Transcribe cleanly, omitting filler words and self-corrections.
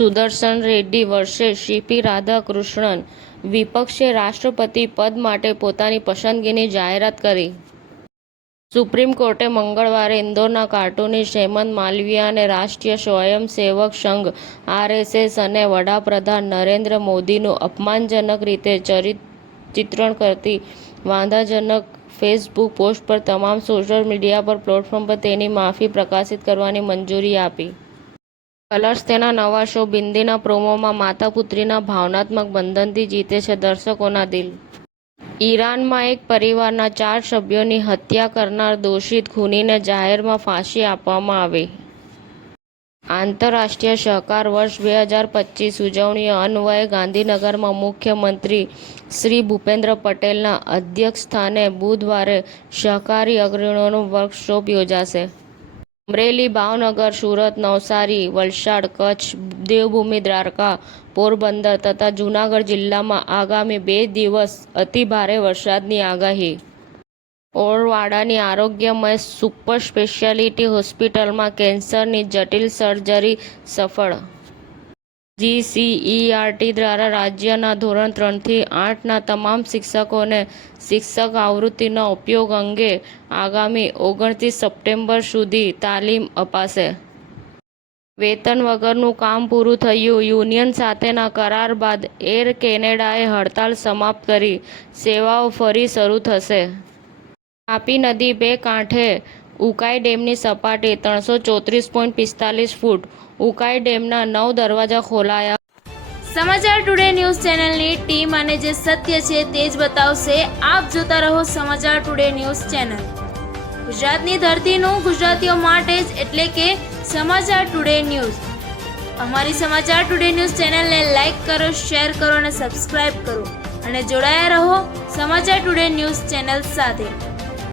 Sudarshan Reddy versus CP Radhakrishnan. વિપક્ષે રાષ્ટ્રપતિ પદ માટે પોતાની પસંદગીની જાહેરાત કરી. સુપ્રીમ કોર્ટે મંગળવારે ઇન્દોરના કાર્ટૂનિસ્ટ હેમંત માલવિયાને રાષ્ટ્રીય સ્વયંસેવક સંઘ (આરએસએસ) અને વડાપ્રધાન નરેન્દ્ર મોદીનું અપમાનજનક રીતે ચિત્રણ કરતી વાંધાજનક ફેસબુક પોસ્ટ પર તમામ સોશિયલ મીડિયા પ્લેટફોર્મ પર તેની માફી પ્રકાશિત કરવાની મંજૂરી આપી. કલર્સ તેના નવા શો બિંદીના પ્રોમોમાં માતા-પુત્રીના ભાવનાત્મક બંધનથી જીતે છે દર્શકોના દિલ. ઈરાનમાં એક પરિવારના 4 સભ્યોની હત્યા કરનાર દોષિત ખૂનીને જાહેરમાં ફાંસી આપવામાં આવી. આંતરરાષ્ટ્રીય સહકાર વર્ષ 2025 ઉજવણી અન્વયે ગાંધીનગરમાં મુખ્યમંત્રી શ્રી ભૂપેન્દ્ર પટેલના અધ્યક્ષસ્થાને બુધવારે સહકારી અગ્રણીઓનો વર્કશોપ યોજાશે. અમરેલી, ભાવનગર, સુરત, નવસારી, વલસાડ, કચ્છ, દેવભૂમિ દ્વારકા, પોરબંદર તથા જૂનાગઢ જિલ્લામાં આગામી 2 દિવસ અતિભારે વરસાદની આગાહી. ઓરવાડાની આરોગ્યમય સુપર સ્પેશિયાલિટી હોસ્પિટલમાં કેન્સરની જટિલ સર્જરી સફળ. જીસીઈઆરટી દ્વારા રાજ્યના ધોરણ 3 થી 8ના તમામ શિક્ષકોને શિક્ષક આવૃત્તિના ઉપયોગ અંગે આગામી 29 સપ્ટેમ્બર સુધી તાલીમ અપાશે. વેતન વગરનું કામ પૂરું થયું. યુનિયન સાથેના કરાર બાદ એર કેનેડાએ હડતાળ સમાપ્ત કરી, સેવાઓ ફરી શરૂ થશે. તાપી નદી બે કાંઠે ઉકાઈ ડેમની સપાટી 334.45 ફૂટ. ઉકાઈ ડેમના 9 દરવાજા ખોલાયા. સમાચાર ટુડે ન્યૂઝ ચેનલની ટીમ અને જે સત્ય છે તે જ બતાવશે. આપ જોતા રહો સમાચાર ટુડે ન્યૂઝ ચેનલ. ગુજરાતની ધરતીનું ગુજરાતીઓ માટે જ, એટલે કે સમાચાર ટુડે ન્યૂઝ. અમારી સમાચાર ટુડે ન્યૂઝ ચેનલને લાઇક કરો, શેર કરો અને સબસ્ક્રાઇબ કરો અને જોડાયા રહો સમાચાર ટુડે ન્યૂઝ ચેનલ સાથે.